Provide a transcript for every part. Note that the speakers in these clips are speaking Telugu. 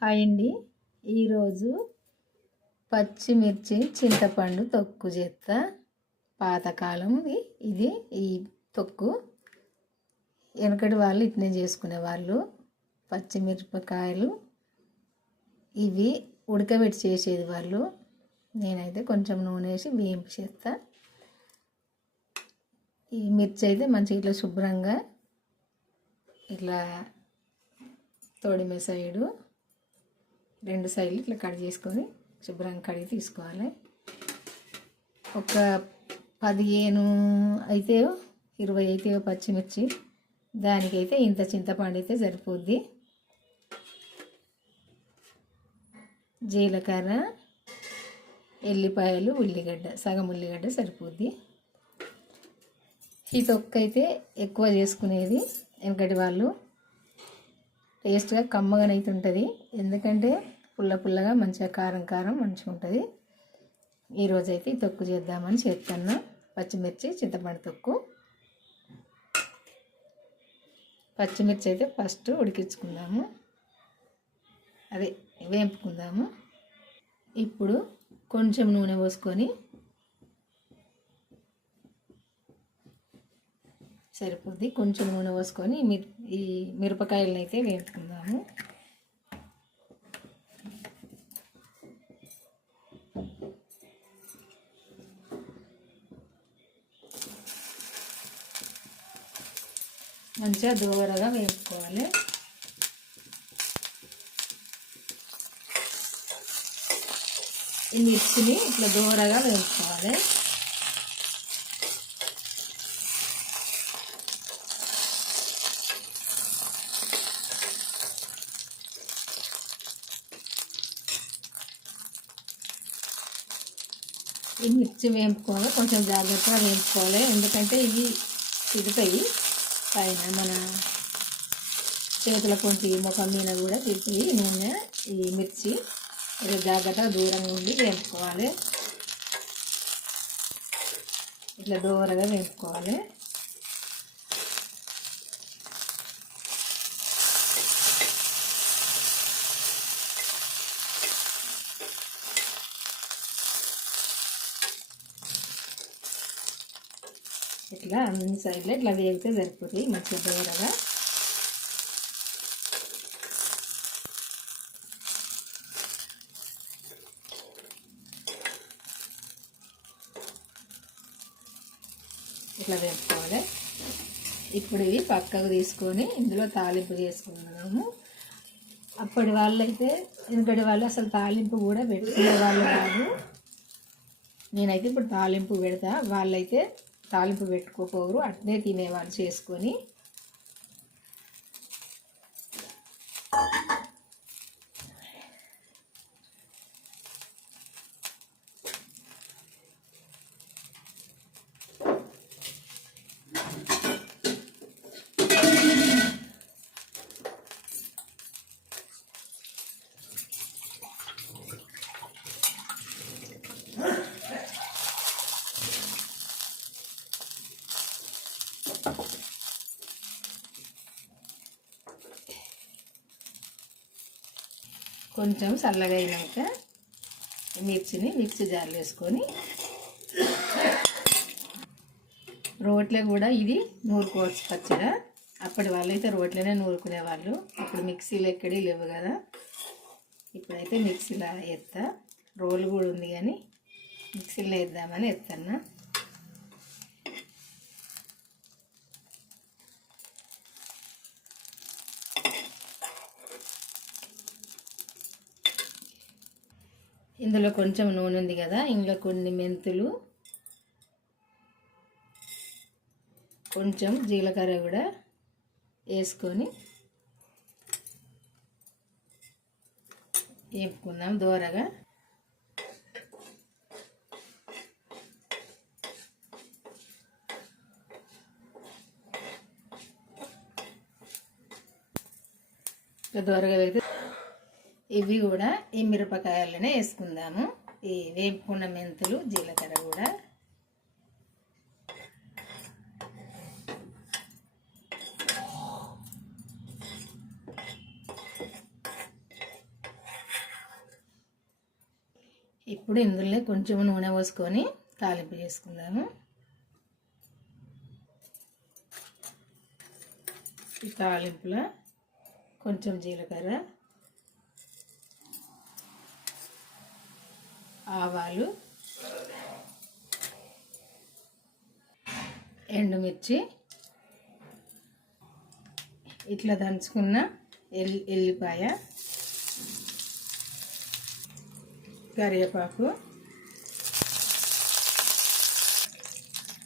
హాయ్ అండి. ఈరోజు పచ్చిమిర్చి చింతపండు తొక్కు చేస్తా. పాతకాలం ఇది. ఈ తొక్కు వెనకటి వాళ్ళు ఇట్నే చేసుకునేవాళ్ళు. పచ్చిమిరపకాయలు ఇవి ఉడకబెట్టి చేసేది వాళ్ళు. నేనైతే కొంచెం నూనె వేసి వేయింపు చేస్తా. ఈ మిర్చి అయితే మంచిగా ఇట్లా శుభ్రంగా ఇట్లా తోడిమే సైడు రెండు సైడ్లు ఇట్లా కట్ చేసుకొని శుభ్రంగా కడిగి తీసుకోవాలి. ఒక 15 అయితే 20 అయితే పచ్చిమిర్చి, దానికైతే ఇంత చింతపండు అయితే సరిపోద్ది. జీలకర్ర, ఎల్లిపాయలు, ఉల్లిగడ్డ, సగం ఉల్లిగడ్డ సరిపోద్ది. ఈ తొక్కు అయితే ఎక్కువ చేసుకునేది వెనకటి వాళ్ళు. టేస్ట్గా కమ్మగానైతే ఉంటుంది. ఎందుకంటే పుల్లగా మంచిగా కారం మంచిగా ఉంటుంది. ఈరోజైతే ఈ తొక్కు చేద్దామని చేస్తాను. పచ్చిమిర్చి చింతపండు తొక్కు. పచ్చిమిర్చి అయితే ఫస్ట్ ఉడికించుకుందాము, అదే వేపుకుందాము. ఇప్పుడు కొంచెం నూనె పోసుకొని సరిపోద్ది. కొంచెం నూనె పోసుకొని ఈ మిరపకాయలను అయితే వేపుకుందాము. మంచిగా దూరగా వేపుకోవాలి. ఈ మిర్చిని ఇట్లా దూరగా వేపుకోవాలి. ఈ మిర్చి వేపుకోవాలి, కొంచెం జాగ్రత్తగా వేపుకోవాలి. ఎందుకంటే ఇవి తిరుగుతాయి పైన, మన చేతుల కొంచెం ముఖం మీద కూడా తిరుగుతాయి నూనె. ఈ మిర్చి జాగ్రత్తగా దూరంగా ఉండి వేపుకోవాలి. ఇట్లా దూరంగా వేపుకోవాలి. ఇట్లా అన్ని సైడ్లో ఇట్లా వేగితే సరిపోతుంది మంచిగా దూరగా. ఇట్లా వేపుకోవాలి. ఇప్పుడు ఇవి పక్కకు తీసుకొని ఇందులో తాలింపు చేసుకున్నాము. అప్పటి వాళ్ళైతే వెనకటి వాళ్ళు అసలు తాలింపు కూడా పెట్టుకునే వాళ్ళు కాదు. నేనైతే ఇప్పుడు తాలింపు పెడతా. వాళ్ళైతే తాలింపు పెట్టుకోపోరు, అట్నే తినేవాళ్ళు చేసుకొని. కొంచెం చల్లగా అయినాక మిర్చిని మిక్సీ జార్లో వేసుకొని, రోట్లో కూడా ఇది నూరుకోవచ్చు పచ్చడి. అప్పటి వాళ్ళైతే రోట్లోనే నూరుకునేవాళ్ళు. ఇప్పుడు మిక్సీలు ఎక్కడి లేవు కదా. ఇప్పుడైతే మిక్సీలో వేస్తా. రోలు కూడా ఉంది కానీ మిక్సీలో వేద్దామని వేస్తాను. ఇందులో కొంచెం నూనె ఉంది కదా, ఇందులో కొన్ని మెంతులు, కొంచెం జీలకర్ర కూడా వేసుకొని వేపుకుందాం దోరగా. దోరగా వేస్తే ఇవి కూడా ఈ మిరపకాయలనే వేసుకుందాము. ఈ వేపుకున్న మెంతులు, జీలకర్ర కూడా ఇప్పుడు ఇందులో కొంచెం నూనె పోసుకొని తాలింపు చేసుకుందాము. ఈ తాలింపులో కొంచెం జీలకర్ర, ఆవాలు, ఎండుమిర్చి, ఇట్లా దంచుకున్న ఎల్లిపాయ, కరివేపాకు,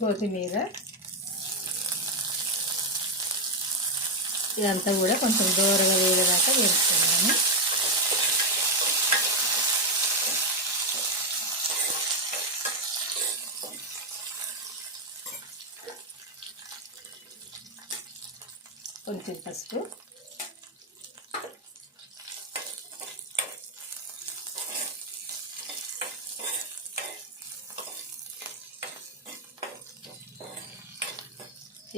కొత్తిమీర, ఇదంతా కూడా కొంచెం దూరగా వేగేదాకా వేసుకున్నాను. కొంచెం పసుపు,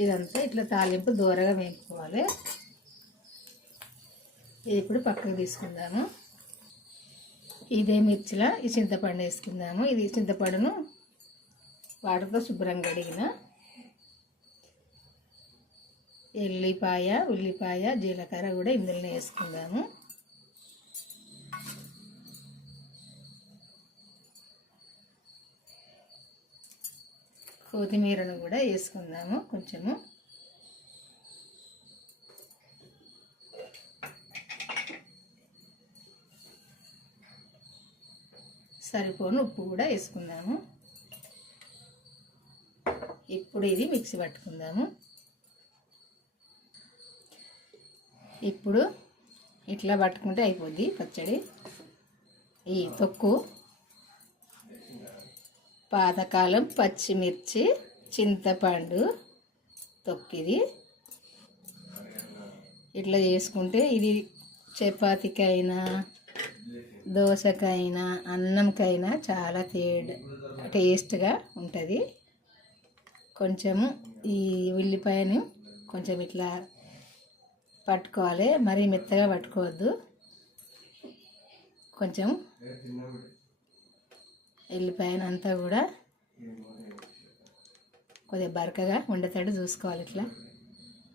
ఇదంతా ఇట్లా తాలింపు దూరగా వేపుకోవాలి. ఇది ఇప్పుడు పక్కకు తీసుకుందాము. ఇదే మిర్చిలా ఈ చింతపండు వేసుకుందాము. ఇది చింతపండును వాటర్తో శుభ్రంగా కడిగిన ఎల్లిపాయ, ఉల్లిపాయ, జీలకర్ర కూడా ఇందులోనే వేసుకుందాము. కొత్తిమీరను కూడా వేసుకుందాము కొంచెము. సరిపోను ఉప్పు కూడా వేసుకుందాము. ఇప్పుడు ఇది మిక్సీ పట్టుకుందాము. ఇప్పుడు ఇట్లా పట్టుకుంటే అయిపోద్ది పచ్చడి. ఈ తొక్కు పాతకాలం పచ్చిమిర్చి, చింతపండు తొక్కిది ఇట్లా చేసుకుంటే ఇది చపాతీకైనా, దోశకైనా, అన్నంకైనా చాలా టేస్ట్గా ఉంటుంది. కొంచెము ఈ ఉల్లిపాయను కొంచెం ఇట్లా పట్టుకోవాలి, మరీ మెత్తగా పట్టుకోవద్దు. కొంచెం ఎల్లిపాయను అంతా కూడా కొద్దిగా బరకగా ఉండేటట్టు చూసుకోవాలి, ఇట్లా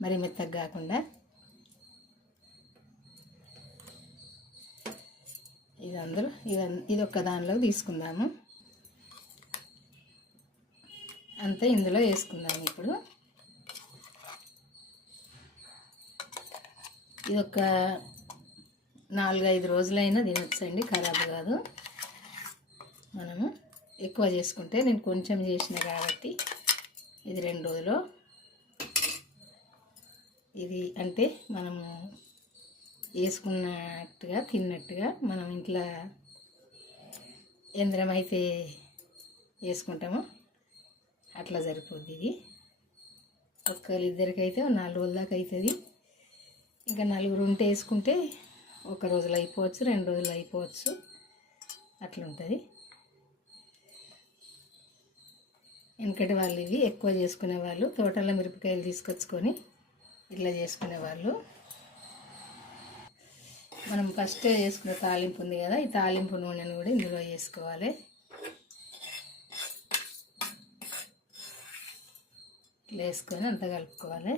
మరీ మెత్తగా కాకుండా. ఇది ఒక్క దానిలో తీసుకుందాము. అంతా ఇందులో వేసుకుందాము. ఇప్పుడు ఇది ఒక 4-5 రోజులైనా తినొచ్చండి, ఖరాబ్ కాదు. మనము ఎక్కువ చేసుకుంటే, నేను కొంచెం చేసిన కాబట్టి ఇది 2 రోజులు. ఇది అంటే మనము వేసుకున్నట్టుగా తిన్నట్టుగా మనం ఇంట్లో యంత్రం అయితే వేసుకుంటామో అట్లా సరిపోద్ది. ఇది ఒక్కరిద్దరికైతే 4 రోజుల దాకా అవుతుంది. ఇంకా 4 ఉంటే వేసుకుంటే 1 రోజులో అయిపోవచ్చు, 2 రోజులు అయిపోవచ్చు, అట్లా ఉంటుంది. వెనకటి వాళ్ళు ఇవి ఎక్కువ చేసుకునేవాళ్ళు. తోటలో మిరపకాయలు తీసుకొచ్చుకొని ఇట్లా చేసుకునేవాళ్ళు. మనం ఫస్ట్ చేసుకునే తాలింపు ఉంది కదా, ఈ తాలింపు నూనెను కూడా ఇందులో వేసుకోవాలి. ఇట్లా వేసుకొని అంతా కలుపుకోవాలి.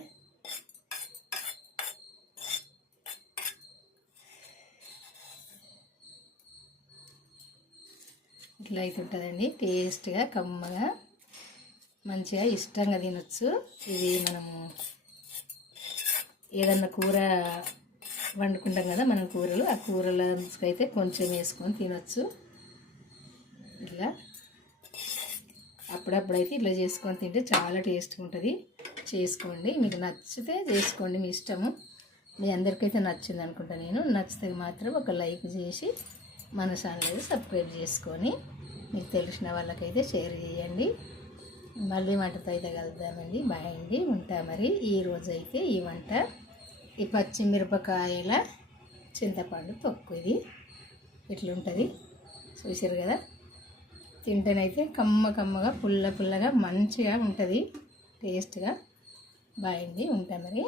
ఇట్లా అయితే ఉంటుందండి, టేస్ట్గా, కమ్మగా, మంచిగా ఇష్టంగా తినొచ్చు. ఇది మనము ఏదన్నా కూర వండుకుంటాం కదా మనం, కూరలు, ఆ కూరలకైతే కొంచెం వేసుకొని తినొచ్చు. ఇట్లా అప్పుడప్పుడైతే ఇట్లా చేసుకొని తింటే చాలా టేస్ట్గా ఉంటుంది. చేసుకోండి, మీకు నచ్చితే చేసుకోండి, మీ ఇష్టము. మీ అందరికైతే నచ్చింది అనుకుంటా నేను. నచ్చితే మాత్రం ఒక లైక్ చేసి మన ఛానల్ సబ్స్క్రైబ్ చేసుకొని మీకు తెలిసిన వాళ్ళకైతే షేర్ చేయండి. మళ్ళీ వంటతో అయితే కలుద్దామండి. బాయ్ అండి, ఉంటా మరి. ఈరోజు అయితే ఈ వంట ఈ పచ్చిమిరపకాయల చింతపండు తొక్కు ఇది ఇట్లుంటుంది, చూసారు కదా. తింటేనైతే కమ్మగా పుల్లగా మంచిగా ఉంటుంది, టేస్ట్గా. బాయ్ అండి, ఉంటా మరి.